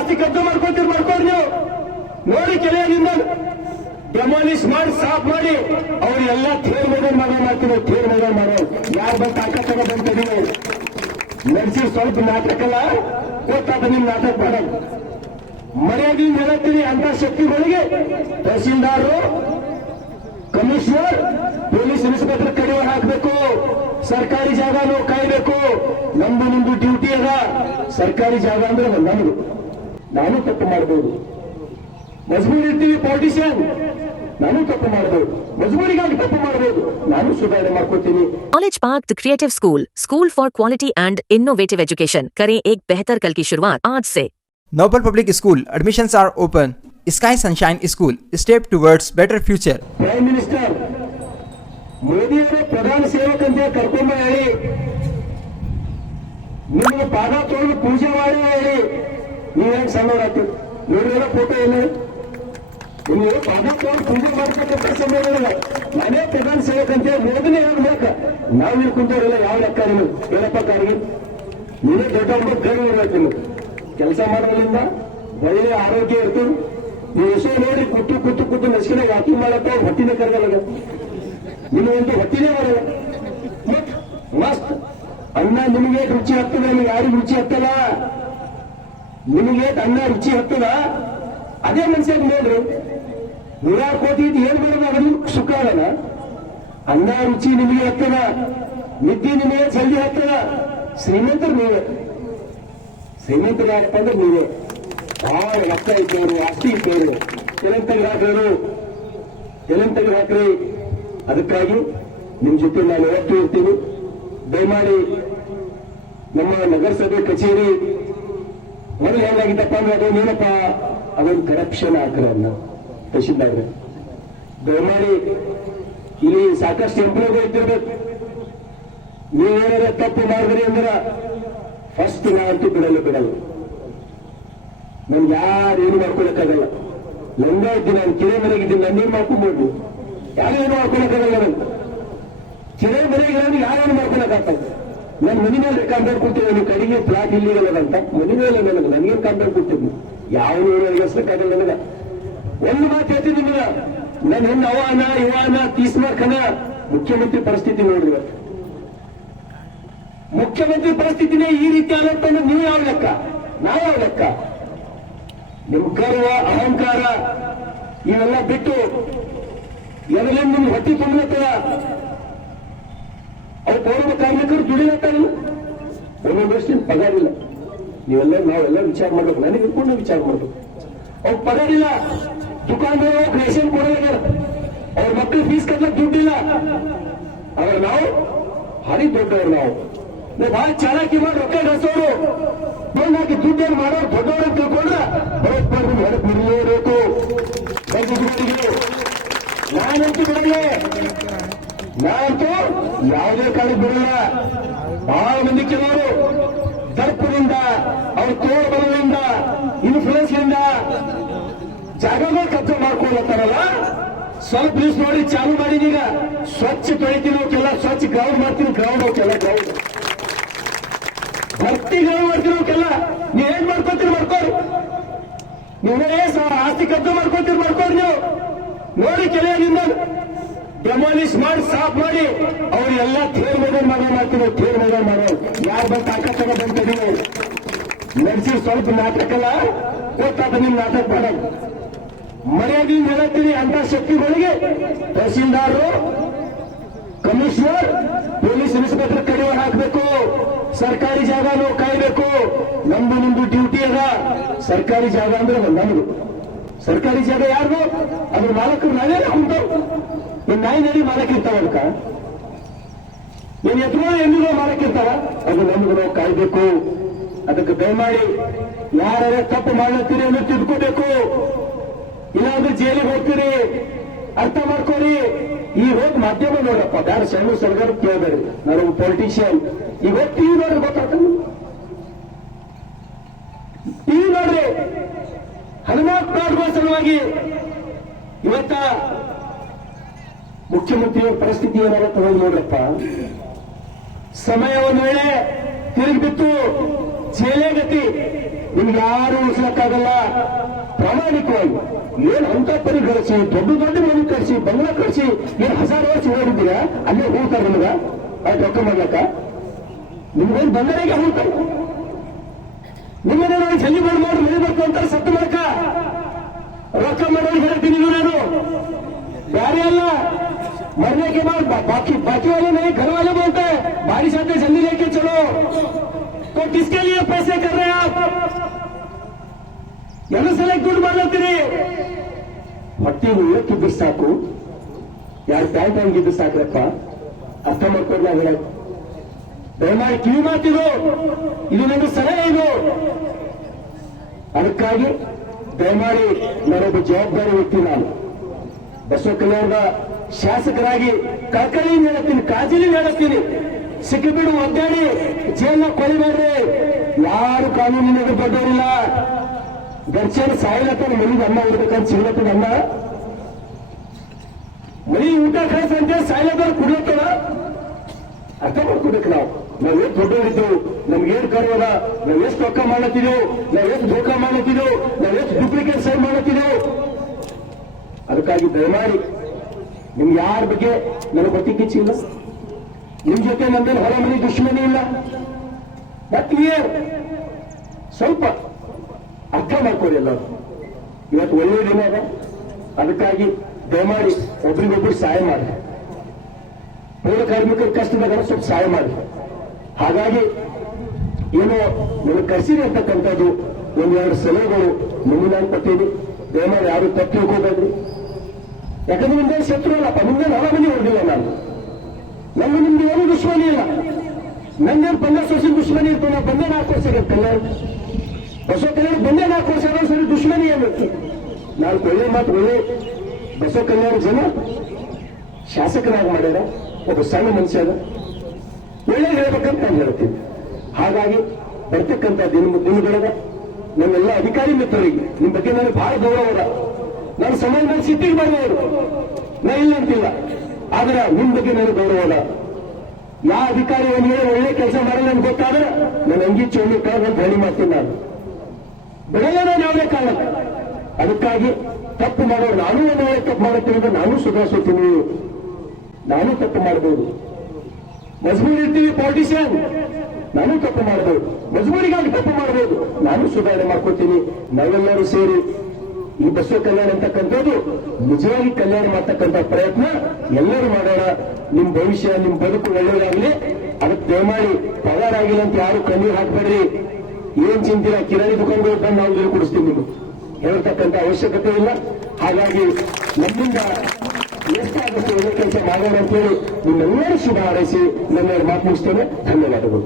ಆಸ್ತಿ ಕಬ್ಜೆ ಮಾಡ್ಕೊಡ್ರಿ ನೀವು ನೋಡಿ. ಕೆಲವರಿಂದ ಡೆಮಾಲಿಷ್ ಮಾಡಿ ಸಾಫ್ ಮಾಡಿ ಅವ್ರೆಲ್ಲ ಥೇರ್ ಮಗನ್ ಮಾಡ್ತೀವಿ. ಥೇರ್ ಮಗನ್ ಮಾಡೋ ಯಾರು ಬಂದು ತಾಕತ್ತಾಗ ಬಂದಿದ್ದೀವಿ. ನಡೆಸಿ ಸ್ವಲ್ಪ ನಾಟಕಲ್ಲ ಗೊತ್ತಾದ ನಿಮ್ ನಾಟಕ ಮಾಡೋದು. ಮರ್ಯಾದೆಯಿಂದ ಹೇಳತ್ತೀರಿ ಅಂತ ಶಕ್ತಿಗಳಿಗೆ ತಹಸೀಲ್ದಾರರು, ಕಮಿಷನರ್, ಪೊಲೀಸ್ ಇನ್ಸ್ಪೆಕ್ಟರ್ ಕಡೆ ಹಾಕಬೇಕು. ಸರ್ಕಾರಿ ಜಾಗನೂ ಕಾಯ್ಬೇಕು. ನಮ್ದು ನಿಮ್ದು ಡ್ಯೂಟಿ ಅದ. ಸರ್ಕಾರಿ ಜಾಗ ಅಂದ್ರೆ ನಮ್ದು. ನಾನು ತಪ್ಪು ಮಾಡಬಹುದು, ಮಜಬೂರಿ ಇರ್ತೀವಿ. ಪಾಲಿಟಿಷಿಯನ್ ನಾನು ತಪ್ಪು ಮಾಡಬಹುದು, ಮಜಬೂರಿಗಾಗಿ ತಪ್ಪು ಮಾಡಬಹುದು. ನಾನು ಸುಧಾರಣೆ ಮಾಡ್ಕೊತೀನಿ. College park the creative school for quality and innovative education. करें एक बेहतर कल की शुरुआत आज से। Noble Public School admissions are open. Sky Sunshine School, step towards better future. Prime minister ಮೋದಿಯವರ ಪ್ರಧಾನ ಸೇವಕಂತ ಕರ್ಕೊಂಬ ಹೇಳಿ, ನಿಮಗೆ ಪಾದ ತೊಳೆದು ಪೂಜೆ ಮಾಡಿ ಹೇಳಿ. ನೀವೇನು ಸಣ್ಣವರಾಗ್ತೀವಿ ನೋಡಿದ್ರೆ ಫೋಟೋ ಏನು ನಿಮಗೆ ಪಾದ ತೊಳೆದು ಪೂಜೆ ಮಾಡ್ತಕ್ಕಂಥ ಸಮಯದಲ್ಲ. ನಾನೇ ಪ್ರಧಾನ ಸೇವಕಂತ ಮೋದಿನೇ ಹೇಳ್ಬೇಕ. ನಾವು ಇಲ್ಲಿ ಕುಂತವ್ರೆಲ್ಲ ಯಾವ ಲೆಕ್ಕ ನಿಮಗೆ ಏನಪ್ಪ ಕಾರಿಗೆ ನೀವೇ ದೊಡ್ಡ ಗರ್ವ ಇರಬೇಕು. ನಿಮಗೆ ಕೆಲಸ ಮಾಡೋದ್ರಿಂದ ಒಳ್ಳೆ ಆರೋಗ್ಯ ಇರ್ತದೆ. ನೀವು ಎಷ್ಟೋ ನೋಡಿ ಕೂತು ನಸಿಕಿನ ವಾಕಿಂಗ್ ಮಾಡತ್ತ ಹೊಟ್ಟಿನೇ ಕರಗಲ್ಲ. ನಿಮಗಂತೂ ಹೊಟ್ಟಿನೇ ಬರಲ್ಲ. ಮಸ್ತ್ ಅನ್ನ ನಿಮಗೆ ರುಚಿ ಹತ್ತದ, ನಿಮಗೆ ಯಾರಿಗೂ ರುಚಿ ಹತ್ತಲ್ಲ. ನಿಮಗೆ ಅನ್ನ ರುಚಿ ಹತ್ತದ ಅದೇ ಮನುಷ್ಯಗೆ ನೋಡ್ರಿ. 100 ಕೋಟಿ ಏನ್ ಬರೋದು ಅದನ್ನು ಸುಖ ಅದಲ್ಲ. ಅನ್ನ ರುಚಿ ನಿಮಗೆ ಹತ್ತದ, ನಿದ್ದೆ ನಿಮಗೆ ಜಲ್ದಿ ಹತ್ತದ. ಶ್ರೀಮಂತರು ನೀವೇ. ಶ್ರೀಮಂತರು ಯಾಕಪ್ಪ ಅಂದ್ರೆ ನೀವೇ. ಭಾಳ ರೊಕ್ಕ ಇದ್ದವರು, ಆಸ್ತಿ ಇದ್ದವರು ಎಲೆನ್ ತೆಗೆದು ಹಾಕ್ರಿ. ಅದಕ್ಕಾಗಿ ನಿಮ್ ಜೊತೆ ನಾನು ಯಾವತ್ತೂ ಇರ್ತೀನಿ. ದಯಮಾಡಿ ನಮ್ಮ ನಗರಸಭೆ ಕಚೇರಿ ಮೊದಲು ಹೇಗಾಗಿದ್ದಪ್ಪ ಅಂದ್ರೆ ಅದೇನೇನಪ್ಪ ಅದೊಂದು ಕರಪ್ಷನ್ ಹಾಕ್ರನ್ನ ತಹಶೀಲ್ದಾರ್ರೆ. ದಯಮಾಡಿ ಇಲ್ಲಿ ಸಾಕಷ್ಟು ಎಂಪ್ಲಾಯ್ಗಳು ಇದ್ದಿರ್ಬೇಕು. ನೀವೇನಾರ ತಪ್ಪು ಮಾಡಿದ್ರಿ ಅಂದ್ರೆ ಫಸ್ಟ್ ನಾವಂತೂ ಬಿಡಲ್ಲ. ನಮ್ಗೆ ಯಾರೇನು ಮಾಡ್ಕೊಳಕ್ಕಾಗಲ್ಲ. ಲಂಗ ಇದ್ದೀನಿ, ನಾನು ಕೆರೆ ಮನೆಗಿದ್ದೀನಿ, ನನ್ನೇನು ಮಾಡ್ಕೊಬೋದು. ಯಾರೇನು ಮಾಡ್ಕೊಳಕ್ಕಾಗಲ್ಲ. ನನ್ ಕೆರೆ ಮನೆಗೆ ಯಾರೇನು ಮಾಡ್ಕೊಳಕ್ಕಾಗ್ತದೆ. ನನ್ನ ಮನೆ ಮೇಲೆ ಕಾಂಪೌಂಡ್ ಕೊಡ್ತೀನಿ. ನೀವು ಕಡೆಗೆ ಫ್ಲಾಟ್ ಇಲ್ಲಿಗಲ್ಲದಂತ ಮನೆ ಮೇಲೆ ನನಗೇನು ಕಾಂಪೌಂಡ್ ಕೊಡ್ತೀನಿ. ಯಾವ ಎಗಸ್ಬೇಕಾಗಲ್ಲ ನನಗ. ಒಂದು ಮಾತು ಹೇಳ್ತೀನಿ ನಿಮ್ಗೆ, ನನ್ನ ಹೆಣ್ಣು ಅವಾನ ಇವಾನ ತೀಸ್ಮಾರ್ಖನ ಮುಖ್ಯಮಂತ್ರಿ ಪರಿಸ್ಥಿತಿ ನೋಡ್ರಿ. ಇವತ್ತು ಮುಖ್ಯಮಂತ್ರಿ ಪರಿಸ್ಥಿತಿನೇ ಈ ರೀತಿ ಆಗತ್ತೆ ಅಂದ್ರೆ ನೀವು ಯಾವ ಲೆಕ್ಕ, ನಾವು ಯಾವ ಲೆಕ್ಕ? ನಿಮ್ ಗರ್ವ ಅಹಂಕಾರ ಇವೆಲ್ಲ ಬಿಟ್ಟು ಎದರಲ್ಲಿ ನಿಮ್ ಹೊಟ್ಟಿ ತುಂಬಲತ್ತದ. ಅವ್ರು ಪೌರ ಕಾರ್ಮಿಕರು ದುಡಿಲತ್ತಾರ. ಒಂದೊಂದಷ್ಟು ನಿಮ್ ಪಗಾರ ಇಲ್ಲ. ನಾವೆಲ್ಲ ವಿಚಾರ ಮಾಡ್ಬೇಕು. ನನಗೆ ಕೂಡ ವಿಚಾರ ಮಾಡ್ಬೇಕು. ಅವ್ರ ಪಗಾರ ಇಲ್ಲ. ದುಕಾನ್ದಾಗ ರೇಷನ್ ಕೊಡಲಾಗ್ಯಾರ. ಅವ್ರ ಮಕ್ಕಳು ಫೀಸ್ ಕಟ್ಲಕ್ ದುಡ್ಡಿಲ್ಲ. ಆದ್ರೆ ನಾವು ಹರಿ ದೊಡ್ಡವ್ರು. ನಾವು ಬಹಳ ಚಾಲಾಕಿ ಮಾಡಿ ರೊಕ್ಕ ಗಳಿಸೋರು, ಬಂದ್ ಹಾಕಿ ದುಡ್ಡೇನು ಮಾಡೋರು ದೊಡ್ಡವ್ರು ಅಂತ ತಿಳ್ಕೊಂಡ್ರೆ ಬರೋಬ್ಬರ ಹೊರಗೆ ಬಿಡಲೇಬೇಕು. ನಾನಂತೂ ಬಿಡಲ್ಲ. ನಾನಂತೂ ಯಾವುದೇ ಕಾಲ ಬಿಡಲ್ಲ. ಬಹಳ ಮಂದಿ ಕೆಲವರು ದರ್ಪದಿಂದ, ಅವ್ರ ತೋಳ್ಬಲದಿಂದ, ಇನ್ಫ್ಲೂಯೆನ್ಸ್ ಇಂದ ಜಾಗಗಳು ಕಬ್ಜೆ ಮಾಡ್ಕೊಳ್ಳತ್ತಾರಲ್ಲ. ಸ್ವಲ್ಪ ದಿವಸ ನೋಡಿ ಚಾಲು ಮಾಡಿದೀಗ. ಸ್ವಚ್ಛ ತೊಳಿತೀವಿ ಅವಕ್ಕೆಲ್ಲ, ಸ್ವಚ್ಛ ಗ್ರೌಂಡ್ ಮಾಡ್ತೀವಿ. ಗ್ರೌಂಡ್ ಅವಕ್ಕೆಲ್ಲ ಗ್ರೌಂಡ್ ಭರ್ತಿ ಗ್ರೌಂಡ್ ಮಾಡ್ತೀವಿ ಅವಕ್ಕೆಲ್ಲ. ನೀವೇನ್ ಮಾಡ್ಕೊತೀರಿ ಮಾಡ್ಕೋರಿ. ನೀವೇ ಆಸ್ತಿ ಕಬ್ಜೆ ಮಾಡ್ಕೋರಿ ನೀವು ನೋಡಿ. ಕೆಲವರಿಂದ ಡೆಮಾಲಿಷ್ ಮಾಡಿ ಸಾಫ್ ಮಾಡಿ ಅವ್ರೆಲ್ಲ ಥೇರ್ ಮಗನ್ ಮಾಡ್ತೀವಿ. ಥೇರ್ ಮಗನ್ ಮಾಡೋ ಯಾರು ಬಂದು ತಾಕತ್ತಾಗ ಬಂದಿದ್ದೀವಿ. ನಡೆಸಿ ಸ್ವಲ್ಪ ನಾಟಕಲ್ಲ ಗೊತ್ತಾದ ನಿಮ್ ನಾಟಕ ಮಾಡೋದು. ಮರ್ಯಾದೆಯಿಂದ ಹೇಳತ್ತೀರಿ ಅಂತ ಶಕ್ತಿಗಳಿಗೆ ತಹಸೀಲ್ದಾರರು, ಕಮಿಷನರ್, ಪೊಲೀಸ್ ಇನ್ಸ್ಪೆಕ್ಟರ್ ಕಡೆ ಹಾಕಬೇಕು. ಸರ್ಕಾರಿ ಜಾಗನೂ ಕಾಯ್ಬೇಕು. ನಮ್ದು ನಿಮ್ದು ಡ್ಯೂಟಿ ಅದ. ಸರ್ಕಾರಿ ಜಾಗ ಅಂದ್ರೆ ನಮ್ದು. ಸರ್ಕಾರಿ ಜಾಗ ಯಾರು? ಅದ್ರ ಮಾಲಕರು ನಾವೇ ಕುಂತವ್. ಇನ್ ನಾಯಿ ನಡಿ ಮಾಲಕ ಇರ್ತಾವ. ಅದಕ್ಕ ಏನ್ ಎತ್ರೋ ಎಲ್ಲಿರೋ ಮಾಲಕ ಇರ್ತಾವ. ಅದು ನಮ್ದು ನಾವು ಕಾಯ್ಬೇಕು. ಅದಕ್ಕೆ ದಯಮಾಡಿ ಯಾರ ತಪ್ಪು ಮಾಡತ್ತೀರಿ ಅನ್ನೋ ತಿಳ್ಕೋಬೇಕು. ಇಲ್ಲಾಂದ್ರೆ ಜೈಲಿಗೆ ಹೋಗ್ತೀರಿ. ಅರ್ಥ ಮಾಡ್ಕೊರಿ. ಈ ಹೋಗಿ ಮಾಧ್ಯಮ ನೋಡ್ರಪ್ಪ. ಯಾರು ಸಣ್ಣ ಸರ್ಕಾರ ಕೇಳ್ಬೇಡಿ. ನಾನು ಪೊಲಿಟಿಷಿಯನ್. ಈಗ ಹೋಗಿ ಟಿವಿ ನೋಡ್ರಿ, ಗೊತ್ತಾಗ್ತದೆ. ಟಿವಿ ನೋಡ್ರಿ. 14 ನಾಡುಗಳ ಸಲುವಾಗಿ ಇವತ್ತ ಮುಖ್ಯಮಂತ್ರಿಯವರ ಪರಿಸ್ಥಿತಿ ಏನಾಗುತ್ತೆ ನೋಡ್ರಪ್ಪ. ಸಮಯ ಒಂದು ವೇಳೆ ತಿರುಗಿ ಬಿತ್ತು ಜೈಲೇ ಗತಿ. ನಿಮ್ಗೆ ಯಾರು ಉಳಿಸ್ಲಕ್ಕಾಗಲ್ಲ. ಪ್ರಾಮಾಣಿಕವಾಗಿ ಏನ್ ಅಂತ ಪರಿ ಗಳಿಸಿ ದೊಡ್ಡ ದೊಡ್ಡ ಮನೆ ಕಳಿಸಿ ಬಂಗ್ಲಾ ಕಳಿಸಿ ಏನ್ 1000 ವರ್ಷ ಓಡಿದ್ದೀರಾ ಅಲ್ಲೇ ಹೋಗ್ತಾರೆ ನಿಮ್ಗ ಅದು ರೊಕ್ಕ ಮಾಡ್ಲಕ್ಕ ನಿಮ್ಗೇನು ಬಂದರೆಗೆ ಹೋಗ್ತಾರೆ. ನಿಮ್ಮನೆ ನಾನು ಜಲ್ಲಿ ಮಾಡಿ ಮನೆ ಬರ್ತು ಅಂತಾರೆ ಸತ್ತು ಮಾಡಕ ರೊಕ್ಕ ಮಾಡೋರಿಗೆ ಹೇಳ್ತೀನಿ ನಾನು ಬೇರೆ ಅಲ್ಲ. मरने के बाद बाकी वाले नहीं घर वाले बोलते हैं बारिश आते जल्दी लेके चलो, तो किसके लिए पैसे कर रहे हैं आप? ಎರಡು ಸಲ ದುಡ್ಡು ಮಾಡ್ಲತ್ತೀರಿ. ಹೊಟ್ಟೆ ಕಿದ್ದು ಸಾಕು, ಯಾರು ಪ್ಯಾಂಟ್ ಹಂಗಿದ್ದು ಸಾಕ್ರಪ್ಪ. ಅರ್ಥ ಮಾಡ್ಕೊಂಡು ನಾವು ಹೇಳೋದು ದಯಮಾಡಿ ಕಿವಿ ಮಾತಿದು, ಇದು ನನ್ನ ಸಲಹೆ ಇದು. ಅದಕ್ಕಾಗಿ ದಯಮಾಡಿ ನಾನೊಬ್ಬ ಜವಾಬ್ದಾರಿ ವ್ಯಕ್ತಿ. ನಾನು ಬಸವ ಕಲ್ಯಾಣದ ಶಾಸಕರಾಗಿ ಕಳಕಳಿಯಿಂದ ಹೇಳುತ್ತೀನಿ, ಕಾಳಜಿಯಿಂದ ಹೇಳುತ್ತೀನಿ. ಸಿಕ್ಕಿಬಿಡು ಒದ್ದಾಡಿ ಜೈಲ್ನ ಕೊಯ್ಬೇಡ್ರಿ. ಯಾರು ಕಾನೂನಿನ ದೊಡ್ಡವರಿಲ್ಲ. ಗರ್ಚೇನ ಸಾಯಿಲತ್ತ ಮನೆಗೆ ಅನ್ನ ಇರ್ಬೇಕಂತ ಸಿಗ್ಲತ್ತದ ಅನ್ನ ಮನೆ ಊಟ ಕಳಿಸಂತೆ ಸಾಯಿಲದವ್ರು ಕುಡಿಯತ್ತದ. ಅರ್ಥ ಮಾಡ್ಕೊಬೇಕು. ನಾವೇನು ದೊಡ್ಡವರಿದ್ದೆವು, ನಮ್ಗೇನು ಕರೆಯೋದ, ನಾವೆಷ್ಟು ರೊಕ್ಕ ಮಾಡತ್ತಿದ್ದೆವು, ನಾವೆಷ್ಟು ಧೋಖಾ ಮಾಡತ್ತಿದ್ದೆವು, ನಾವೆಷ್ಟು ಡೂಪ್ಲಿಕೇಟ್ ಸೈನ್ ಮಾಡತ್ತಿದ್ದೆವು. ಅದಕ್ಕಾಗಿ ದಯಮಾಡಿ ನಿಮ್ಗೆ ಯಾರ ಬಗ್ಗೆ ನನಗೆ ಗೊತ್ತಿ ಕಿಚ್ಚಿಲ್ಲ. ನಿಮ್ ಜೊತೆ ನಮ್ದೇನು ಹೊರ ಮನೆ ದುಶ್ಮನಿ ಇಲ್ಲ. ಬಟ್ ಕ್ಲಿಯರ್ ಸ್ವಲ್ಪ ಅರ್ಥ ಮಾಡ್ಕೊಳ್ಳಿ ಎಲ್ಲರೂ. ಇವತ್ತು ಒಳ್ಳೆಯ ದಿನ ಅದ. ಅದಕ್ಕಾಗಿ ದಯಮಾಡಿ ಒಬ್ರಿಗೊಬ್ರು ಸಹಾಯ ಮಾಡಿ. ಪೌರ ಕಾರ್ಮಿಕರ ಕಷ್ಟದಾಗ ಸ್ವಲ್ಪ ಸಹಾಯ ಮಾಡಿ. ಹಾಗಾಗಿ ಏನೋ ನನಗೆ ಕರೆಸಿರಿ ಅಂತಕ್ಕಂಥದ್ದು ಒಂದೆರಡು ಸಲಹೆಗಳು ನಿಮ್ಗೆ ನಾನು ಕೊಟ್ಟೀನಿ. ದಯಮಾಡಿ ಯಾರು ತಪ್ಪು ತಿಳ್ಕೋಬೇಡ್ರಿ. ಯಾಕಂದ್ರೆ ನಿಮ್ದೇ ಶತ್ರು ಅಲ್ಲಪ್ಪ, ನಿಮ್ದೇ ಹೊರ ಮನೆ ಹೊರದಿಲ್ಲ. ನಮ್ಗೆ ನಿಮ್ಗೆ ಏನೂ ದುಶ್ಮನಿ ಇಲ್ಲ. ನಂದೇನು 50 ವರ್ಷದ ದುಶ್ಮನಿ ಇತ್ತು. ನಾವು ಬಂದೇ 4 ವರ್ಷ ಕಲ್ಯಾಣ ಬಸವ ಕಲ್ಯಾಣ ಬಂದೇ 4 ವರ್ಷ ಸರಿ ದುಶ್ಮನಿ ಏನಿತ್ತು. ನಾನು ಒಳ್ಳೆ ಮಾತು ಒಳ್ಳೆ ಬಸವ ಕಲ್ಯಾಣ ಜನ ಶಾಸಕರಾಗಿ ಮಾಡ್ಯಾರ. ಒಬ್ಬ ಸಣ್ಣ ಮನುಷ್ಯ ಅದ, ಒಳ್ಳೆ ಹೇಳ್ಬೇಕಂತ ನಾನು ಹೇಳ್ತೀನಿ. ಹಾಗಾಗಿ ಬರ್ತಕ್ಕಂಥ ದಿನದೊಳಗ ನಮ್ಮೆಲ್ಲ ಅಧಿಕಾರಿ ಮಿತ್ರರಿಗೆ ನಿಮ್ಮ ಬಗ್ಗೆ ನನಗೆ ಬಹಳ ಗೌರವ ಅದ. ನಾನು ಸಮಾಜದಲ್ಲಿ ಸಿಟ್ಟಿಗೆ ಬಂದವರು ನಾ ಇಲ್ಲ ಅಂತಿಲ್ಲ, ಆದ್ರೆ ನಿಮ್ ಬಗ್ಗೆ ನನಗೆ ಗೌರವ ಅದ. ಯಾವ ಅಧಿಕಾರಿ ಒಂದು ಒಳ್ಳೆ ಕೆಲಸ ಮಾಡಲ್ಲ ಅಂತ ಗೊತ್ತಾದ್ರೆ ನಾನು ಅಂಗಿ ಚೋಳಿ ಕಳೆದಂತ ಹೇಳಿ ಮಾಡ್ತೀನಿ. ನಾನು ಬೆಳೆಯಲ್ಲ ನಾನು ಯಾವುದೇ ಕಾರಣ. ಅದಕ್ಕಾಗಿ ತಪ್ಪು ಮಾಡೋರು ನಾನು ಒಂದು ವೇಳೆ ತಪ್ಪು ಮಾಡುತ್ತೀನಿ ಅಂದ್ರೆ ನಾನು ಸುಧಾರಿಸುತ್ತೀನಿ. ನಾನು ತಪ್ಪು ಮಾಡಬಹುದು, ಮಜಬೂರಿ ಇರ್ತೀವಿ ಪಾಲಿಟಿಷಿಯನ್, ನಾನು ತಪ್ಪು ಮಾಡಬಹುದು, ಮಜಬೂರಿಗಾಗಿ ತಪ್ಪು ಮಾಡಬಹುದು, ನಾನು ಸುಧಾರಣೆ ಮಾಡ್ಕೊತೀನಿ. ನಾವೆಲ್ಲರೂ ಸೇರಿ ಈ ಬಸವ ಕಲ್ಯಾಣ ಅಂತಕ್ಕಂಥದ್ದು ನಿಜವಾಗಿ ಕಲ್ಯಾಣ ಮಾಡ್ತಕ್ಕಂಥ ಪ್ರಯತ್ನ ಎಲ್ಲರೂ ಮಾಡೋಣ. ನಿಮ್ ಭವಿಷ್ಯ, ನಿಮ್ ಬದುಕು ಒಳ್ಳೆಯದಾಗಲಿ. ಅದಕ್ಕೆ ದಯಮಾಡಿ ಪಗಾರ ಆಗಿಲ್ಲ ಅಂತ ಯಾರು ಕಣ್ಣೀರು ಹಾಕ್ಬೇಡ್ರಿ. ಏನ್ ಚಿಂತಿಲ್ಲ, ಕಿರಾಣಿ ದುಕಾನ್ಗಳು ಬಂದು ನಾವು ನೀರು ಕುಡಿಸ್ತೀವಿ. ನಿಮ್ಗೆ ಹೇಳ್ತಕ್ಕಂಥ ಅವಶ್ಯಕತೆ ಇಲ್ಲ. ಹಾಗಾಗಿ ನಮ್ಮಿಂದ ಎಷ್ಟಾಗುತ್ತೆ ಒಳ್ಳೆ ಕೆಲಸ ಮಾಡೋಣ ಅಂತೇಳಿ ನಿಮ್ಮೆಲ್ಲರೂ ಶುಭ ಹಾರೈಸಿ ನನ್ನೆರಡು ಮಾತು ಮುಗಿಸ್ತೇನೆ. ಧನ್ಯವಾದಗಳು.